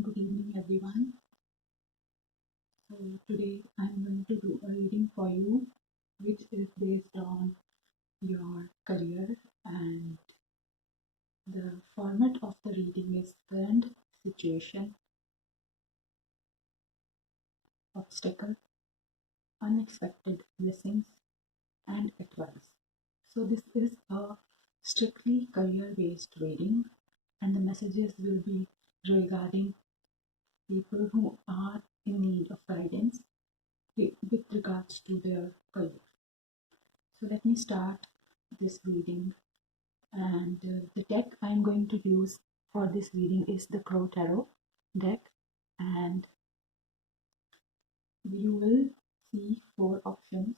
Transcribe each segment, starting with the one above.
Good evening, everyone. So, today I'm going to do a reading for you, which is based on your career, and the format of the reading is current situation, obstacle, unexpected blessings, and advice. So, this is a strictly career based reading, and the messages will be regarding people who are in need of guidance with regards to their career. So let me start this reading, and the deck I'm going to use for this reading is the Crow Tarot deck, and you will see 4 options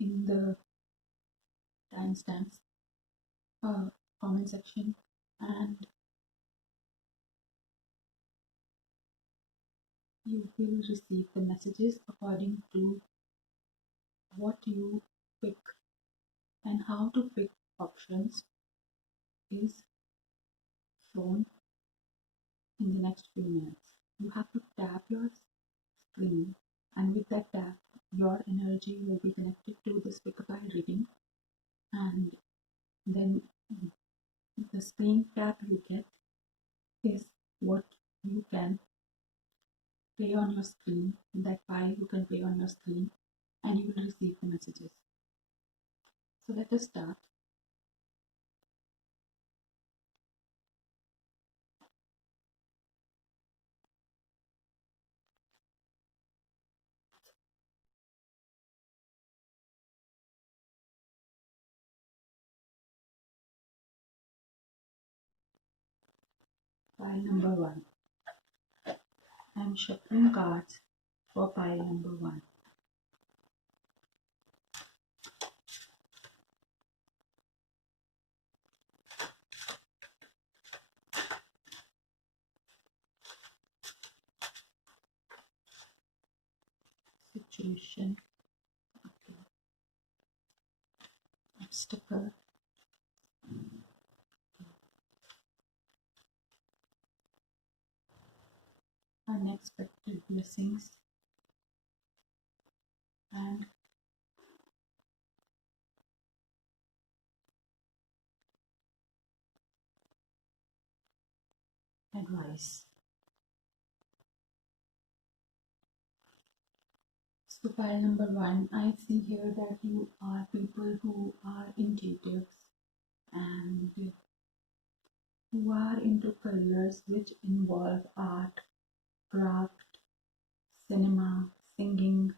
in the timestamps comment section, and you will receive the messages according to what you pick, and how to pick options is shown in the next few minutes. You have to tap your screen, and with that tap, your energy will be connected to the speaker reading, and then the screen tap you get is what you can play on your screen. That file you can play on your screen, and you will receive the messages. So let us start. Pile number 1. I am shuffling cards for pile number 1. Situation, okay. Obstacle, unexpected blessings, and advice. So pile number 1, I see here that you are people who are intuitives and who are into careers which involve art, craft, cinema, singing,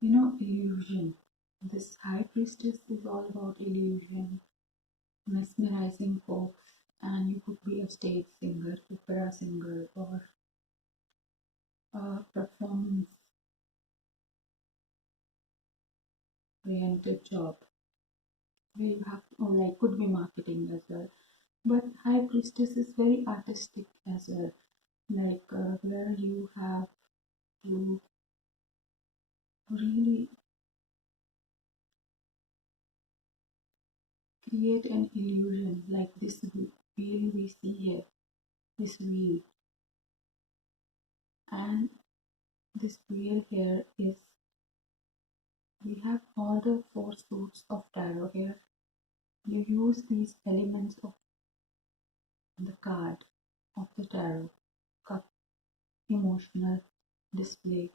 illusion. This high priestess is all about illusion, mesmerizing folks, and you could be a stage singer, opera singer, or a performance oriented job where you have, or like could be marketing as well. But high priestess is very artistic as well, like where you have to really create an illusion, like this wheel we see here, this wheel, and this wheel here is, we have all the 4 suits of tarot here. You use these elements of the card of the tarot: cup, emotional, display,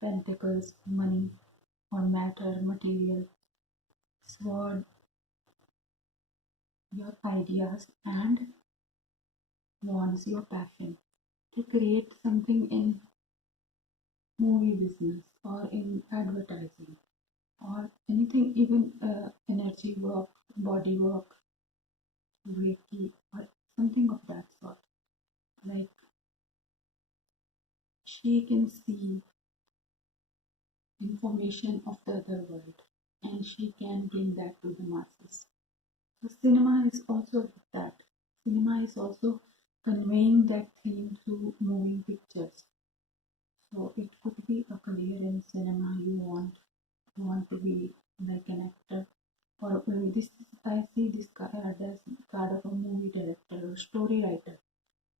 pentacles, money or matter, material, sword, your ideas, and wands, your passion, to create something in movie business or in advertising or anything, even energy work, body work, reiki, or something of that sort. Like she can see information of the other world, and she can bring that to the masses. So cinema is also like that. Cinema is also conveying that theme through moving pictures. So it could be a career in cinema. You want to be like an actor, or this I see this card as card of a movie director or story writer.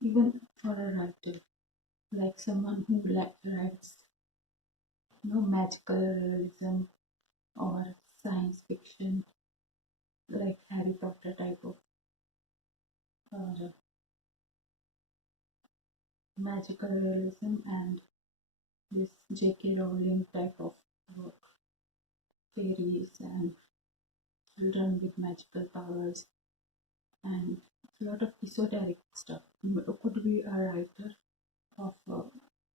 even for a writer, like someone who writes, magical realism or science fiction, like Harry Potter type of, or magical realism and this J.K. Rowling type of work, fairies and children with magical powers and a lot of esoteric stuff. Could be a writer of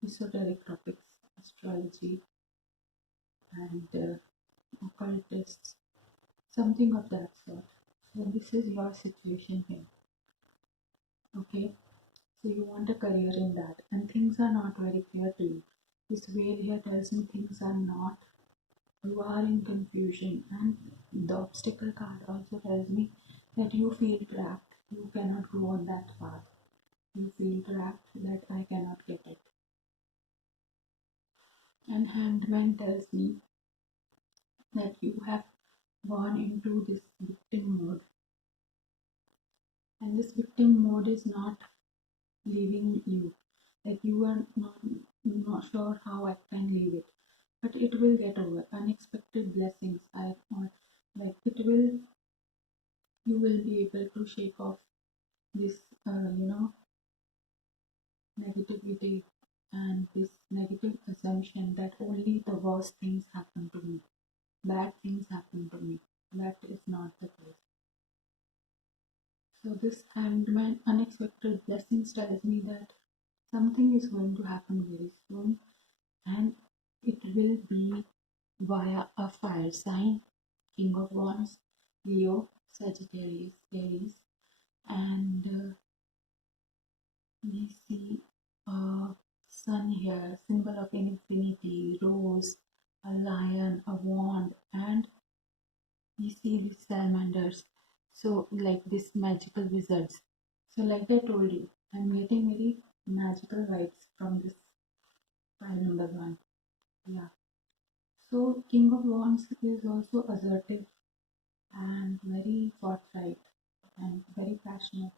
esoteric topics, astrology and occultists, something of that sort. So this is your situation here. Okay, so you want a career in that, and things are not very clear to you. This whale here tells me things are not. You are in confusion, and the obstacle card also tells me that you feel trapped. You cannot go on that path. You feel trapped that I cannot get it. And Handman tells me that you have gone into this victim mode, and this victim mode is not leaving you. Like you are not sure how I can leave it, but it will get over. Unexpected blessings, I or like it will. You will be able to shake off this, negativity and this negative assumption that only the worst things happen to me, bad things happen to me. That is not the case. So this Handman unexpected blessings tells me that something is going to happen very soon, and it will be via a fire sign, King of Wands, Leo, Sagittarius, Aries, and we see a sun here, symbol of infinity, rose, a lion, a wand, and we see these salamanders. So, like this magical wizards. So, like I told you, I'm getting very magical vibes from this file number one. Yeah. So, King of Wands is also assertive and very forthright and very passionate.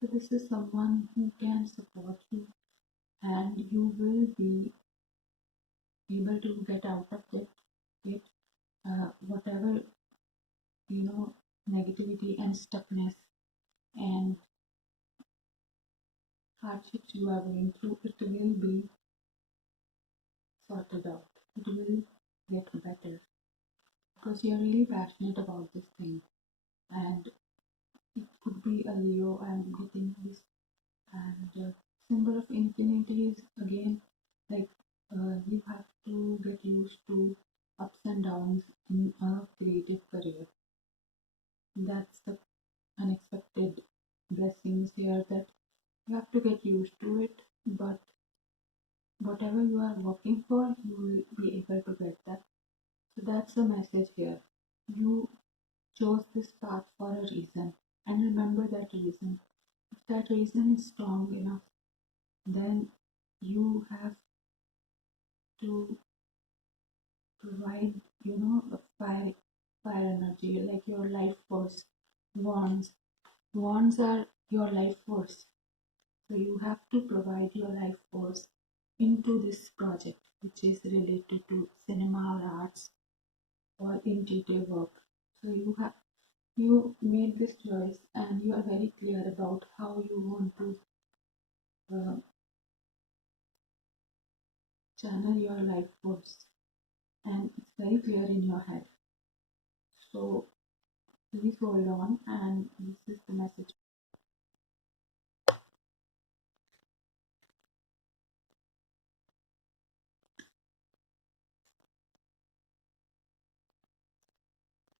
So, this is someone who can support you and you will be able to get out of it, whatever, negativity and stuckness and hardships you are going through, it will be sorted out. It will get better because you're really passionate about this thing. And it could be a Leo, I'm getting this. And symbol of infinity is again like you have to get used to ups and downs in a creative career. That's the unexpected blessings here that you have to get used to it, but whatever you are working for, you will be able to get that. So that's the message here. You chose this path for a reason, and remember that reason. If that reason is strong enough, then you have to provide, a fire energy, like your life force. Wands. Wands are your life force. So you have to provide your life force into this project, which is related to cinema or arts or intuitive work. So you made this choice and you are very clear about how you want to uh, channel your life force, and it's very clear in your head. So please hold on, and this is the message.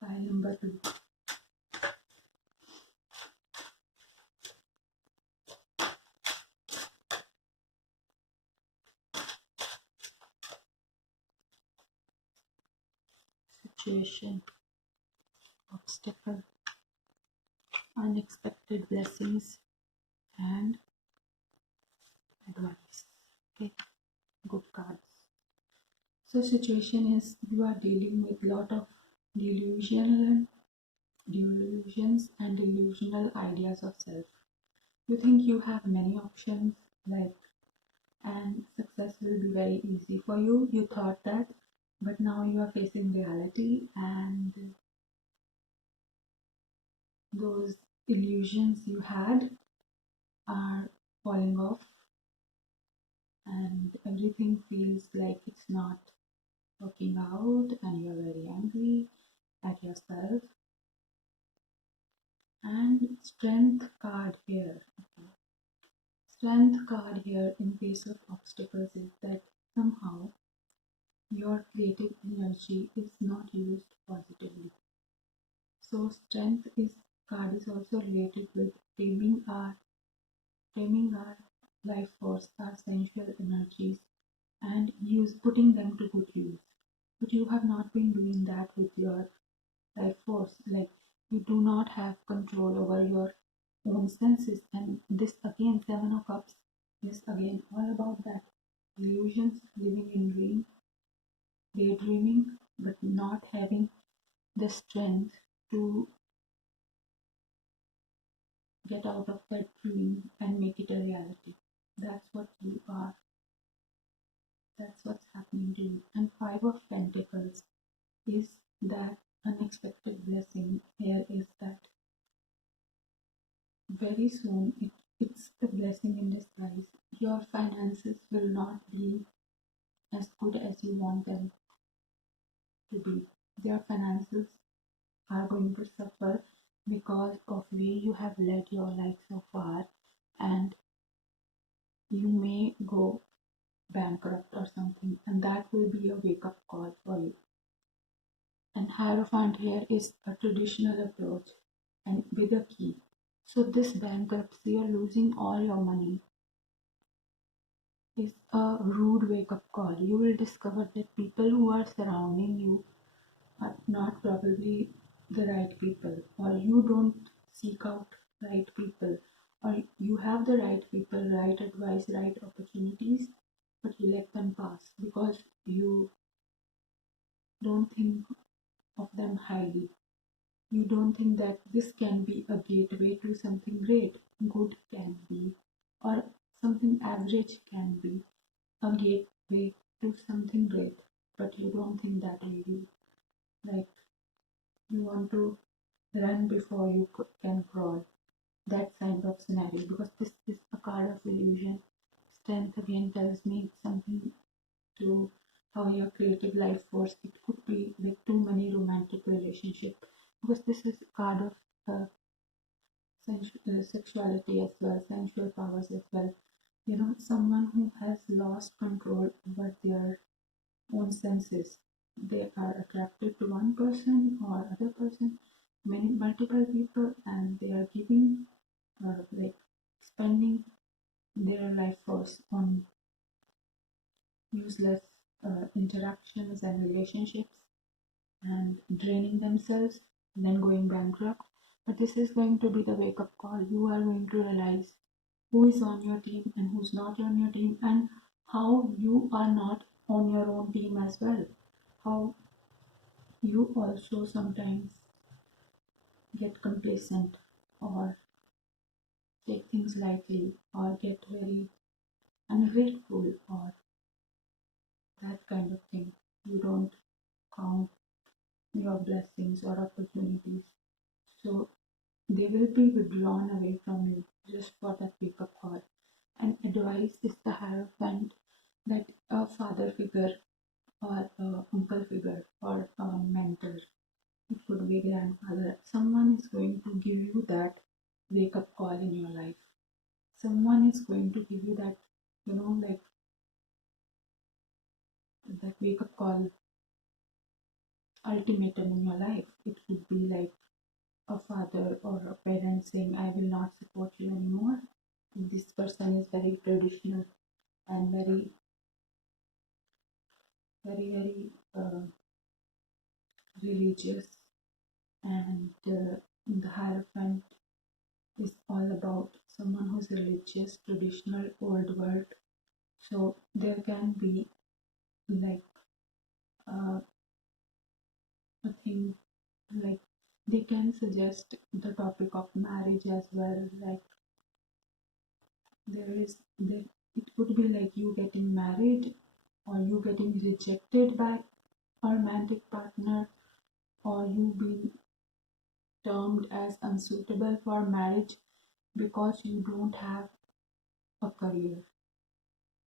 File number 2. Situation, obstacle, unexpected blessings, and advice. Okay, good cards. So situation is you are dealing with lot of delusional delusions and delusional ideas of self. You think you have many options, like, and success will be very easy for you. You thought that, but now you are facing reality, and those illusions you had are falling off, and everything feels like it's not working out, and you're very angry at yourself. And strength card here in face of obstacles is that somehow your creative energy is not used positively. So strength is card is also related with taming our life force, our sensual energies, and putting them to good use. But you have not been doing that with your life force. Like, you do not have control over your own senses. And this again, Seven of Cups is again all about that. Illusions, living in daydreaming, but not having the strength to get out of that dream and make it a reality. That's what you are. That's what's happening to you. And Five of Pentacles is that unexpected blessing. Here is that very soon it's a blessing in disguise. Your finances will not be as good as you want them to be. Your finances are going to suffer because of way you have led your life so far, and you may go bankrupt or something, and that will be a wake up call for you. And Hierophant here is a traditional approach and with a key. So this bankruptcy or losing all your money is a rude wake up call. You will discover that people who are surrounding you are not probably the right people, or you don't seek out right people, or you have the right people, right advice, right opportunities, but you let them pass because you don't think of them highly. You don't think that this can be a gateway to something great. Good can be, or something average can be a gateway to something great. But you don't think that way. Like, you want to run before you can crawl. That kind of scenario, because this is a card of illusion. Strength again tells me something to how your creative life force. It could be like too many romantic relationship, because this is a card of sexuality as well, sensual powers as well. Someone who has lost control over their own senses. They are attracted to one person or other person, many multiple people, and they are giving like spending their life force on useless interactions and relationships, and draining themselves, then going bankrupt. But this is going to be the wake up call. You are going to realize who is on your team and who's not on your team, and how you are not on your own team as well. How you also sometimes get complacent, or take things lightly, or get very ungrateful, or that kind of thing. You don't count your blessings or opportunities. So they will be withdrawn away from you just for that wake up call. And advice is the Hierophant, that a father figure or a uncle figure or a mentor, it could be grandfather, someone is going to give you that wake up call in your life. Someone is going to give you that, like that wake up call ultimatum in your life. It could be like a father or a parent saying, I will not support you anymore. This person is very traditional and very, very, very religious, and the Hierophant is all about someone who's religious, traditional, old world. So there can be like a thing, like they can suggest the topic of marriage as well, like there it could be like you getting married, or you getting rejected by a romantic partner, or you being termed as unsuitable for marriage because you don't have a career.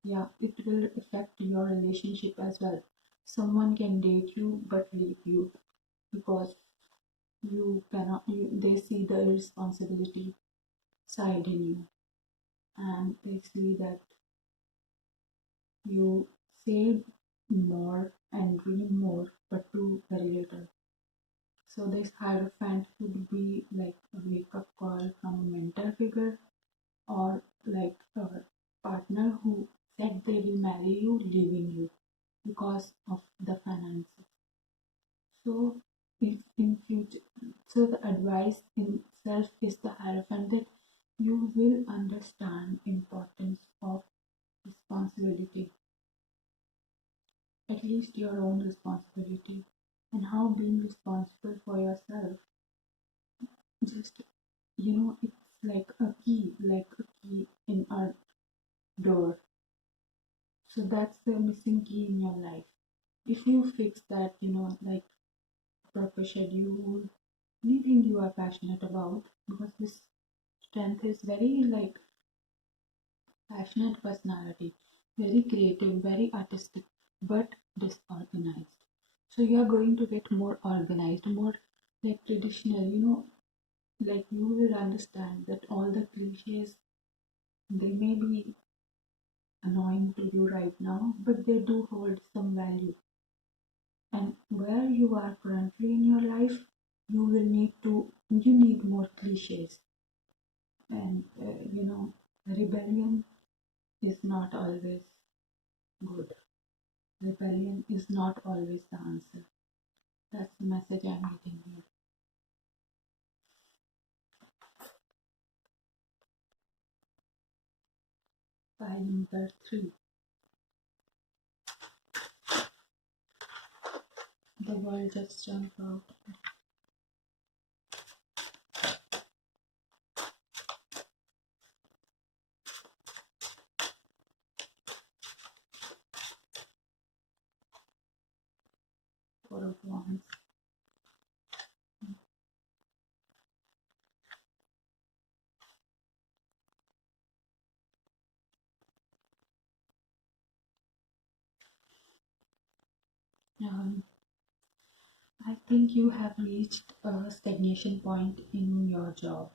Yeah, it will affect your relationship as well. Someone can date you but leave you because you cannot they see the responsibility side in you, and they see that you save more and dream more but do very little. So this hierophant could be like a wake up call from a mentor figure, or like a partner who said they will marry you leaving you because of the finances. So if in future, so the advice in itself is the hierophant, that you will understand importance of responsibility, at least your own responsibility, and how being responsible for yourself, just it's like a key in our door. So that's the missing key in your life. If you fix that, like proper schedule, anything you are passionate about, because this strength is very like passionate personality, very creative, very artistic, but disorganized. So you are going to get more organized, more like traditional, like you will understand that all the cliches, they may be annoying to you right now, but they do hold some value. And where you are currently in your life, you need more cliches. And rebellion is not always good. Rebellion is not always the answer. That's the message I'm getting here. File number 3. The world just jumped out for once. Um, I think you have reached a stagnation point in your job,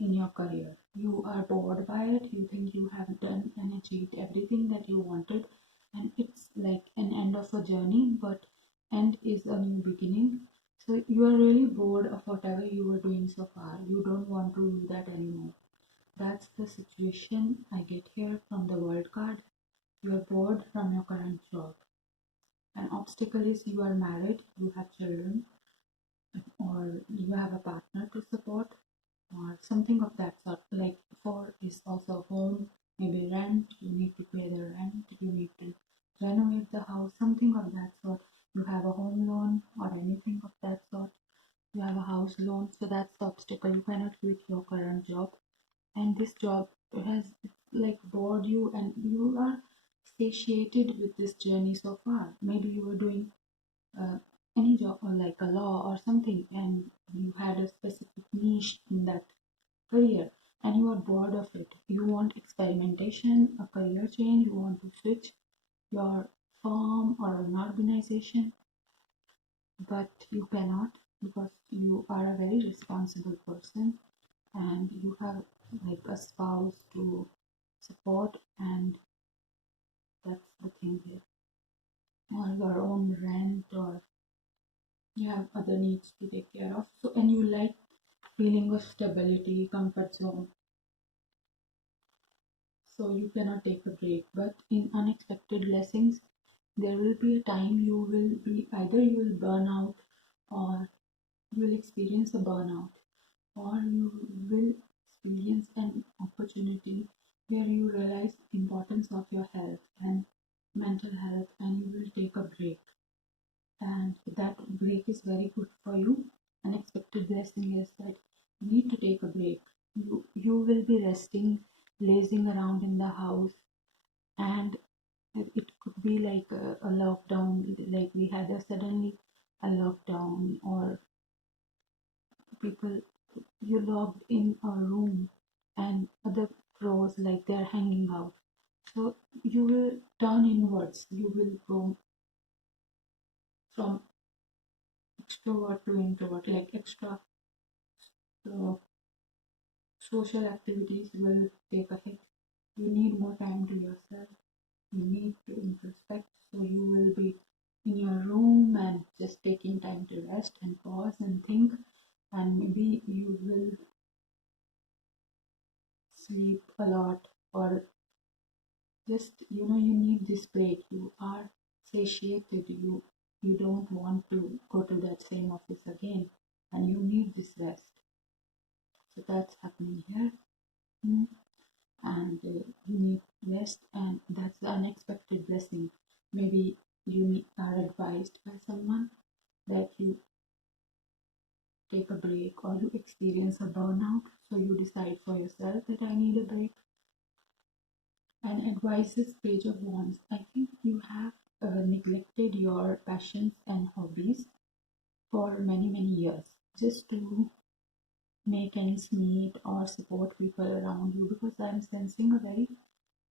in your career. You are bored by it, you think you have done and achieved everything that you wanted, and it's like an end of a journey, but end is a new beginning. So you are really bored of whatever you were doing so far. You don't want to do that anymore. That's the situation I get here from the world card. You are bored from your current job. An obstacle is you are married, you have children, or you have a partner to support, or something of that sort. Like 4 is also home, maybe rent, you need to pay the rent, you need to renovate the house, something of that sort. You have a home loan or anything of that sort. You have a house loan, so that's the obstacle. You cannot quit your current job, and this job has like bored you, and you are satiated with this journey so far. Maybe you were doing uh, any job or like a law or something, and you had a specific niche in that career, and you are bored of it. You want experimentation, a career change, you want to switch your firm or an organization, but you cannot because you are a very responsible person, and you have like a spouse to support, and that's the thing here, or your own rent, or you have other needs to take care of. So, and you like feeling of stability, comfort zone, so you cannot take a break. But in unexpected blessings, there will be a time you will be either you will burn out, or you will experience a burnout, or you will experience an opportunity where you realize importance of your health and mental health, and you will take a break, and that break is very good for you. Unexpected blessing is that you need to take a break. You will be resting lazing around in the house, and it could be like a lockdown, like we had a suddenly a lockdown, or people, you locked in a room and other pros like they're hanging out. So you will turn inwards, you will go from extrovert to introvert, like extra uh, social activities will take a hit. You need more time to yourself, you need to introspect, so you will be in your room and just taking time to rest and pause and think, and maybe you will sleep a lot, or just you need this break. You are satiated, you don't want to go to that same office again, and you need this rest. So that's happening here. Mm. And you need rest, and that's the unexpected blessing. Maybe are advised by someone that you take a break, or you experience a burnout, so you decide for yourself that I need a break. And advices, page of wands. I think you have neglected your passions and hobbies for many years just to make ends meet or support people around you, because I'm sensing a very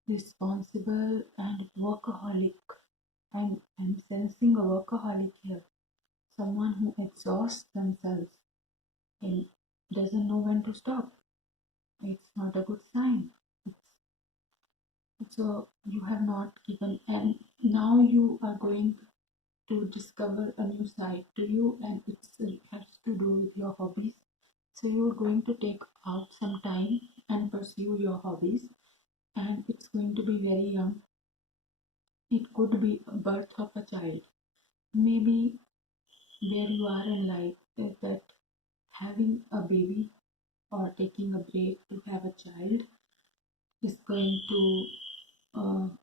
responsible and workaholic. I'm sensing a workaholic here, someone who exhausts themselves and doesn't know when to stop. It's not a good sign. So you have not given, and now you are going to discover a new side to you, and it has to do with your hobbies. So you're going to take out some time and pursue your hobbies, and it's going to be very young. It could be a birth of a child. Maybe where you are in life is that having a baby or taking a break to have a child is going to,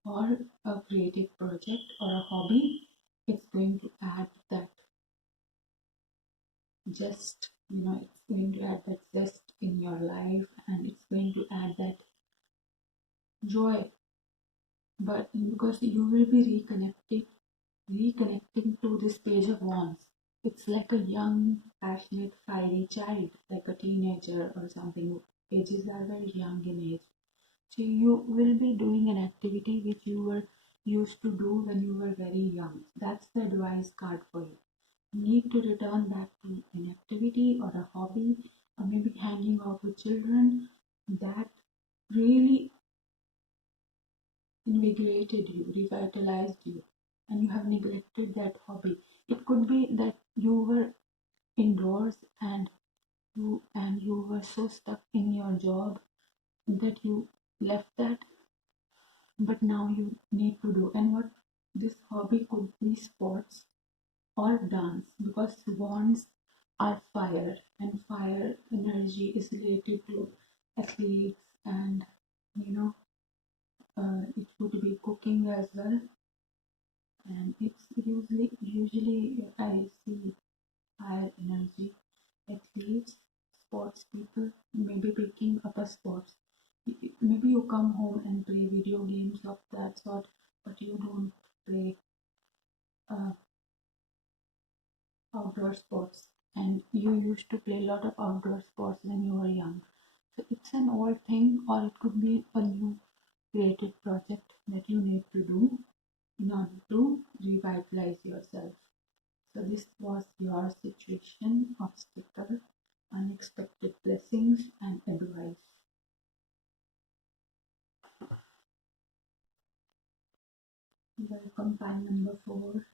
or a creative project or a hobby, it's going to add that it's going to add that zest in your life, and it's going to add that joy. But because you will be reconnecting to this page of wands. It's like a young, passionate, fiery child, like a teenager or something. Ages are very young in age. So you will be doing an activity which you were used to do when you were very young. That's the advice card for you. You need to return back to an activity or a hobby, or maybe hanging out with children that really invigorated you, revitalized you, and you have neglected that hobby. It could be that you were indoors, and you were so stuck in your job that you left that, but now you need to do. And what this hobby could be sports or dance, because wands are fire, and fire energy is related to athletes, and you know it could be cooking as well. And it's usually I see higher energy athletes, sports people, maybe picking up a sports. Maybe you come home and play video games of that sort, but you don't play uh, outdoor sports. And you used to play a lot of outdoor sports when you were young. So it's an old thing, or it could be a new creative project that you need to do in order to revitalize yourself. So this was your situation, obstacle, unexpected blessings, and advice. Welcome, pile number 4.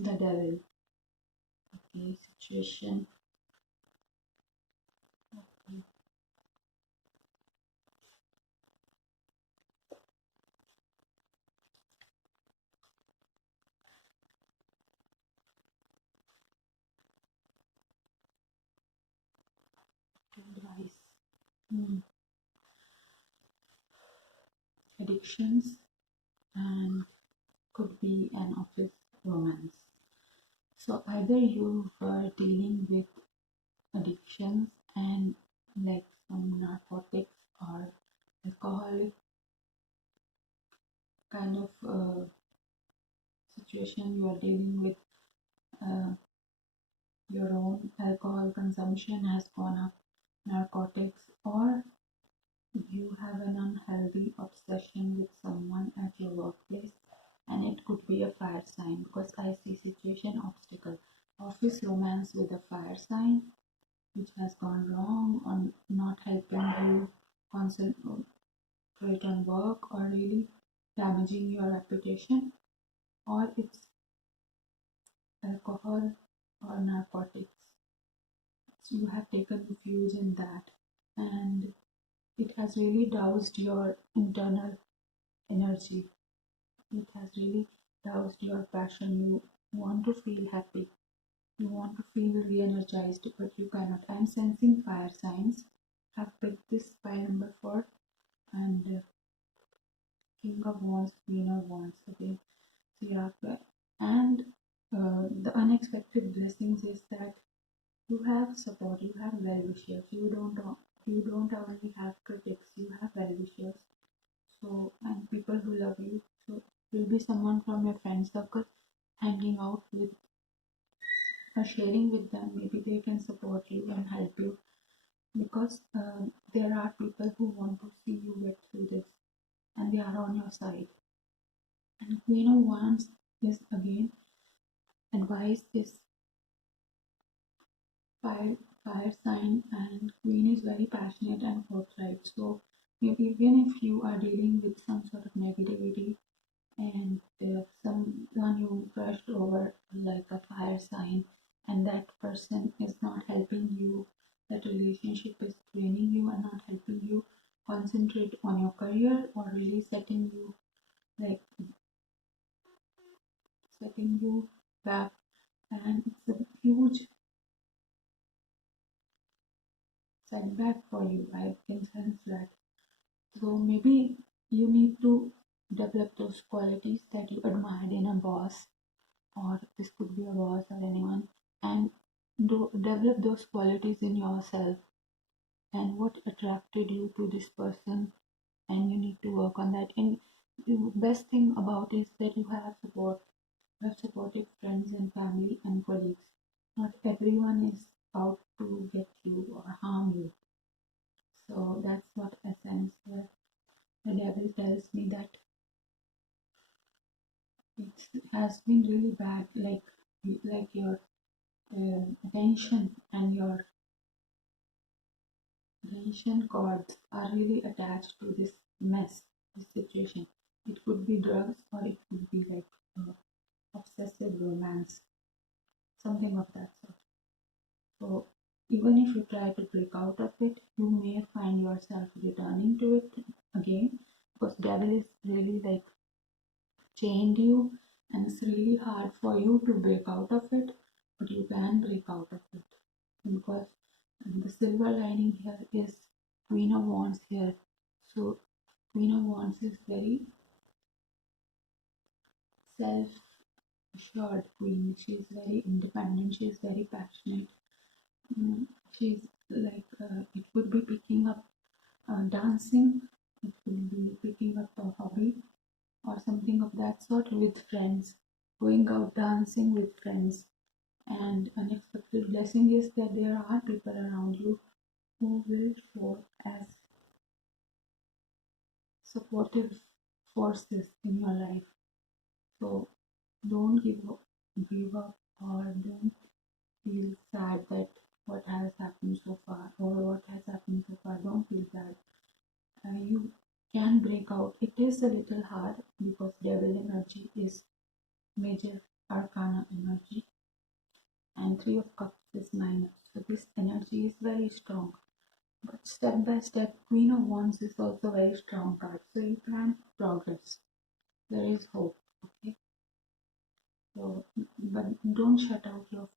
The devil. Okay, situation. Okay, advice. Hmm. Addictions, and could be an office romance. So either you were dealing with addictions and like some narcotics or alcoholic kind of situation, you are dealing with uh, your own alcohol consumption has gone up, narcotics, or you have an unhealthy obsession with someone at your workplace, and it could be a fire sign because I see situation obstacle, office romance with a fire sign which has gone wrong on not helping you concentrate on work or really damaging your reputation, or it's alcohol or narcotics. So you have taken refuge in that, and it has really doused your internal energy. It has really doused your passion. You want to feel happy. You want to feel re-energized, but you cannot. I'm sensing fire signs. Have picked this by number 4 and King of Wands, Queen of Wands. Okay, so you have and the unexpected blessings is that you have support. You have well-wishers. You don't only have critics. You have well-wishers. So and people who love you. So it will be someone from your friend circle hanging out with or sharing with them. Maybe they can support you and help you because there are people who want to see you get through this and they are on your side. And Queen of Wands is again advice is fire, fire sign, and Queen is very passionate and forthright. So maybe even if you are dealing with some sort of negativity and someone you crushed over like a fire sign and that person is not helping you, that relationship is draining you and not helping you concentrate on your career or really like setting you back, and it's a huge setback for you. I can sense that. So maybe you need to develop those qualities that you admired in a boss, or this could be a boss or anyone, and develop those qualities in yourself and what attracted you to this person, and you need to work on that. And the best thing about is that you have support. You have supportive friends and family and colleagues. Not everyone is out to get you or harm you. So that's what essence where the devil tells me that it has been really bad, like your attention and your attention cords are really attached to this mess, this situation. It could be drugs or it could be like obsessive romance, something of that sort. So even if you try to break out of it, you may find yourself returning to it again because devil is really like chained you and it's really hard for you to break out of it, but you can break out of it because the silver lining here is Queen of Wands here. So Queen of Wands is very self-assured queen. She is very independent. She is very passionate. She's like it could be picking up dancing. It could be picking up a hobby or something of that sort with friends, going out dancing with friends. And unexpected blessing is that there are people around you who will show as supportive forces in your life. So don't give up or don't feel sad that what has happened so far or what has happened so far. Don't feel bad. You can break out. It is a little hard because devil energy is major arcana energy and three of cups is minor. So this energy is very strong. But step by step, Queen of Wands is also very strong card. So you can progress. There is hope. Okay. So, but don't shut out your